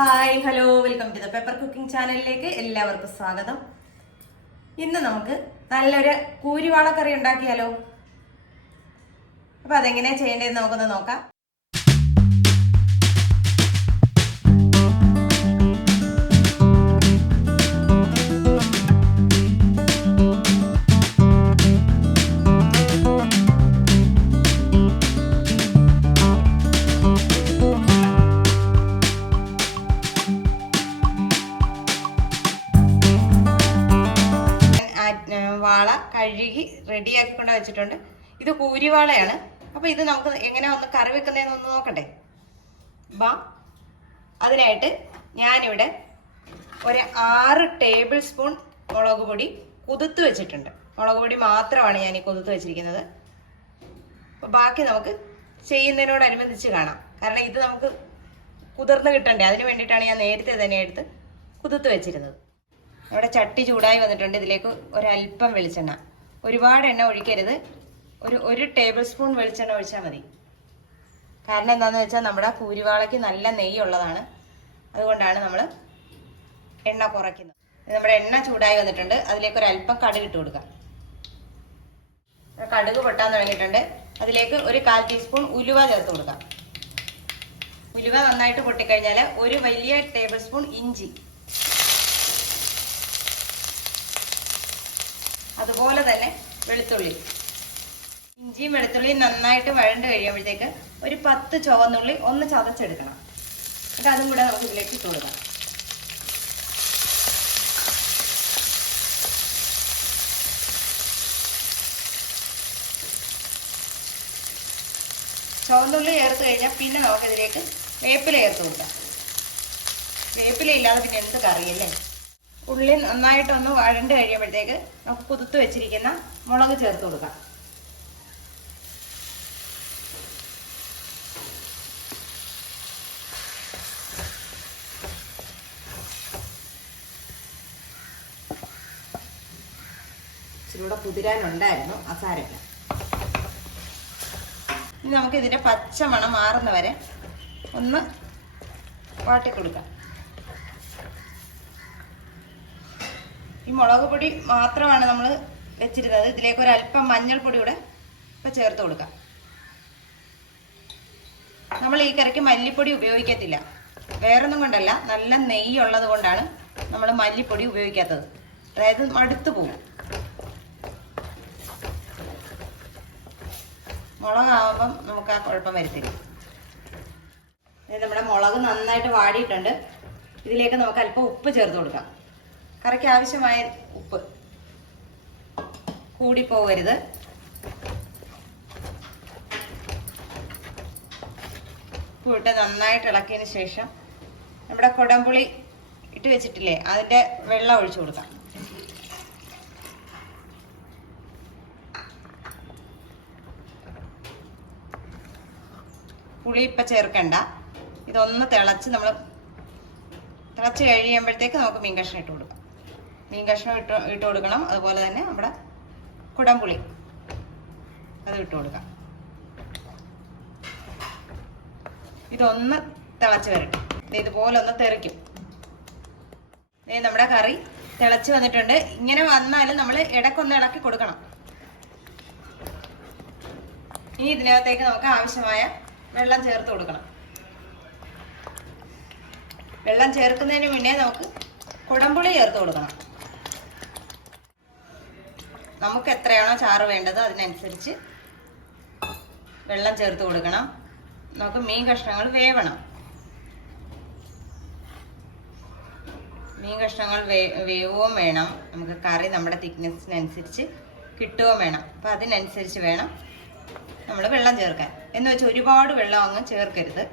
Hi hello welcome to the paper cooking ചാനലിലേക്ക് എല്ലാവർക്കും സ്വാഗതം. ഇന്ന് നമുക്ക് നല്ലൊരു കൂരിവാള കറി ഉണ്ടാക്കിയാലോ? അപ്പൊ അതെങ്ങനെയാ ചെയ്യേണ്ടതെന്ന് നമുക്കൊന്ന് നോക്കാം. വാള കഴുകി റെഡിയാക്കിക്കൊണ്ട് വെച്ചിട്ടുണ്ട്. ഇത് കൂരിവാളയാണ്. അപ്പൊ ഇത് നമുക്ക് എങ്ങനെയാ ഒന്ന് കറി വെക്കുന്നതെന്ന് ഒന്ന് നോക്കട്ടെ. ബാ. അതിനായിട്ട് ഞാനിവിടെ ഒരു ആറ് ടേബിൾ സ്പൂൺ മുളക് പൊടി കുതിർത്ത് വെച്ചിട്ടുണ്ട്. മുളക് പൊടി മാത്രമാണ് ഞാൻ ഈ കുതിർത്ത് വെച്ചിരിക്കുന്നത്. അപ്പൊ ബാക്കി നമുക്ക് ചെയ്യുന്നതിനോടനുബന്ധിച്ച് കാണാം. കാരണം ഇത് നമുക്ക് കുതിർന്ന് കിട്ടണ്ടേ? അതിന് വേണ്ടിയിട്ടാണ് ഞാൻ നേരത്തെ തന്നെ എടുത്ത് കുതിർത്ത് വെച്ചിരുന്നത്. ഇവിടെ ചട്ടി ചൂടായി വന്നിട്ടുണ്ട്. ഇതിലേക്ക് ഒരല്പം വെളിച്ചെണ്ണ. ഒരുപാട് എണ്ണ ഒഴിക്കരുത്. ഒരു ഒരു ടേബിൾ സ്പൂൺ വെളിച്ചെണ്ണ ഒഴിച്ചാൽ മതി. കാരണം എന്താണെന്ന് വെച്ചാൽ നമ്മുടെ കൂരിവാളയ്ക്ക് നല്ല നെയ്യ് ഉള്ളതാണ്. അതുകൊണ്ടാണ് നമ്മൾ എണ്ണ കുറയ്ക്കുന്നത്. നമ്മുടെ എണ്ണ ചൂടായി വന്നിട്ടുണ്ട്. അതിലേക്ക് ഒരു അല്പം കടുക് ഇട്ട് കൊടുക്കാം. കടുക് പൊട്ടാൻ തുടങ്ങിയിട്ടുണ്ട്. അതിലേക്ക് ഒരു കാൽ ടീസ്പൂൺ ഉലുവ ചേർത്ത് കൊടുക്കാം. ഉലുവ നന്നായിട്ട് പൊട്ടിക്കഴിഞ്ഞാൽ ഒരു വലിയ ടേബിൾ സ്പൂൺ ഇഞ്ചി. അതുപോലെ തന്നെ വെളുത്തുള്ളി. ഇഞ്ചിയും വെളുത്തുള്ളിയും നന്നായിട്ട് വഴണ്ട് കഴിയുമ്പോഴത്തേക്ക് ഒരു പത്ത് ചുവന്നുള്ളി ഒന്ന് ചതച്ചെടുക്കണം. എന്നിട്ട് അതും കൂടെ നമുക്ക് ഇതിലേക്ക് ഇട്ട് കൊടുക്കാം. ചുവന്നുള്ളി ചേർത്ത് കഴിഞ്ഞാൽ പിന്നെ നമുക്കിതിലേക്ക് വേപ്പില ചേർത്ത് കൊടുക്കാം. വേപ്പില ഇല്ലാതെ പിന്നെ എന്ത് കറിയല്ലേ? ഉള്ളി നന്നായിട്ടൊന്ന് വഴണ്ട് കഴിയുമ്പോഴത്തേക്ക് നമുക്ക് കുതിർത്ത് വെച്ചിരിക്കുന്ന മുളക് ചേർത്ത് കൊടുക്കാം. ഇച്ചിരി കൂടെ കുതിരാനുണ്ടായിരുന്നു അസാരക്ക ഇനി നമുക്ക് ഇതിന്റെ പച്ച മണം മാറുന്ന വരെ ഒന്ന് വാട്ടി കൊടുക്കാം ഈ മുളക് പൊടി മാത്രമാണ് നമ്മൾ വെച്ചിരുന്നത്. ഇതിലേക്ക് ഒരു അല്പം മഞ്ഞൾപ്പൊടി കൂടെ ഇപ്പം ചേർത്ത് കൊടുക്കാം. നമ്മൾ ഈ കറിക്ക് മല്ലിപ്പൊടി ഉപയോഗിക്കത്തില്ല. വേറൊന്നും കൊണ്ടല്ല നല്ല നെയ്യ് ഉള്ളത് കൊണ്ടാണ് നമ്മൾ മല്ലിപ്പൊടി ഉപയോഗിക്കാത്തത്. അതായത് മടുത്തു പോകും മുളകാവുമ്പം നമുക്ക് ആ കുഴപ്പം വരുത്തില്ല. നമ്മുടെ മുളക് നന്നായിട്ട് വാടിയിട്ടുണ്ട്. ഇതിലേക്ക് നമുക്ക് അല്പം ഉപ്പ് ചേർത്ത് കൊടുക്കാം. കറിക്ക് ആവശ്യമായ ഉപ്പ്. കൂടിപ്പോകരുത് ഉപ്പ് ഇട്ട് നന്നായിട്ട് ഇളക്കിയതിന് ശേഷം നമ്മുടെ കുടംപുളി ഇട്ട് വെച്ചിട്ടില്ലേ അതിന്റെ വെള്ളം ഒഴിച്ചു കൊടുക്കാം. പുളി ഇപ്പം ചേർക്കണ്ട. ഇതൊന്ന് തിളച്ച് നമ്മൾ തിളച്ച് കഴിയുമ്പോഴത്തേക്ക് നമുക്ക് മീൻ കഷ്ണം ഇട്ട് മീൻ കഷ്ണം ഇട്ട് ഇട്ട് കൊടുക്കണം. അതുപോലെ തന്നെ നമ്മുടെ കുടംപുളി. അത് ഇട്ട് കൊടുക്കാം. ഇതൊന്ന് തിളച്ച് വരട്ടെ. ഇതുപോലെ ഒന്ന് തെറിക്കും. നമ്മുടെ കറി തിളച്ച് വന്നിട്ടുണ്ട്. ഇങ്ങനെ വന്നാലും നമ്മൾ ഇടക്കൊന്ന് ഇളക്കി കൊടുക്കണം. ഇനി ഇതിനകത്തേക്ക് നമുക്ക് ആവശ്യമായ വെള്ളം ചേർത്ത് കൊടുക്കണം. വെള്ളം ചേർക്കുന്നതിന് മുന്നേ നമുക്ക് കുടംപുളി ചേർത്ത് കൊടുക്കണം. നമുക്ക് എത്രയാണോ ചാറ് വേണ്ടത് അതിനനുസരിച്ച് വെള്ളം ചേർത്ത് കൊടുക്കണം. നമുക്ക് മീൻ കഷ്ണങ്ങൾ വേവണം. മീൻ കഷ്ണങ്ങൾ വേ വേവുകയും വേണം. നമുക്ക് കറി നമ്മുടെ തിക്നെസ്സിനനുസരിച്ച് കിട്ടുകയും വേണം. അപ്പം അതിനനുസരിച്ച് വേണം നമ്മൾ വെള്ളം ചേർക്കാൻ. എന്ന് വെച്ചാൽ ഒരുപാട് വെള്ളം അങ്ങ് ചേർക്കരുത്.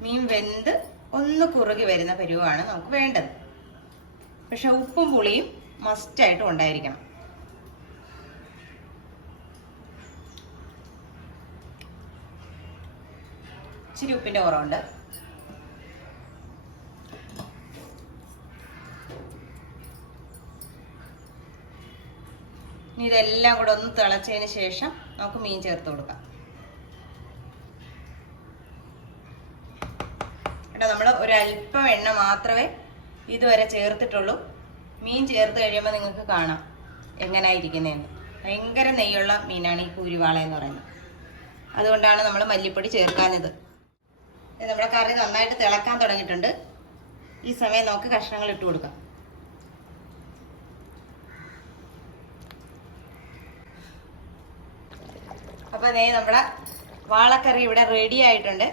മീൻ വെന്ത് ഒന്ന് കുറുകി വരുന്ന പരുവാണ് നമുക്ക് വേണ്ടത്. പക്ഷെ ഉപ്പും പുളിയും മസ്റ്റായിട്ടും ഉണ്ടായിരിക്കണം. ഇച്ചിരി ഉപ്പിന്റെ കുറവുണ്ട്. ഇതെല്ലാം കൂടെ ഒന്ന് തിളച്ചതിന് ശേഷം നമുക്ക് മീൻ ചേർത്ത് കൊടുക്കാം. കേട്ടോ നമ്മൾ ഒരല്പം എണ്ണ മാത്രമേ ഇതുവരെ ചേർത്തിട്ടുള്ളൂ. മീൻ ചേർത്ത് കഴിയുമ്പോൾ നിങ്ങൾക്ക് കാണാം എങ്ങനെയായിരിക്കുന്നതെന്ന് ഭയങ്കര നെയ്യുള്ള മീനാണ് ഈ കൂരിവാള എന്ന് പറയുന്നത്. അതുകൊണ്ടാണ് നമ്മൾ മല്ലിപ്പൊടി ചേർക്കാഞ്ഞത്. ഇത് നമ്മുടെ കറി നന്നായിട്ട് തിളക്കാൻ തുടങ്ങിയിട്ടുണ്ട്. ഈ സമയം നമുക്ക് കഷ്ണങ്ങൾ ഇട്ട് കൊടുക്കാം. അപ്പോൾ ദേ നമ്മുടെ വാളക്കറി ഇവിടെ റെഡി ആയിട്ടുണ്ട്.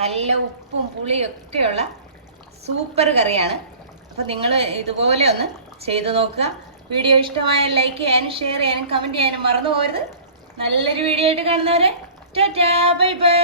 നല്ല ഉപ്പും പുളിയും ഒക്കെയുള്ള സൂപ്പർ കറിയാണ്. അപ്പോൾ നിങ്ങൾ ഇതുപോലെ ഒന്ന് ചെയ്തു നോക്കുക. വീഡിയോ ഇഷ്ടമായാൽ ലൈക്ക് ചെയ്യാനും ഷെയർ ചെയ്യാനും കമന്റ് ചെയ്യാനും മറന്നു പോകരുത്. നല്ലൊരു വീഡിയോ ആയിട്ട് കാണുന്നവരെ ടാറ്റാ ബൈ ബൈ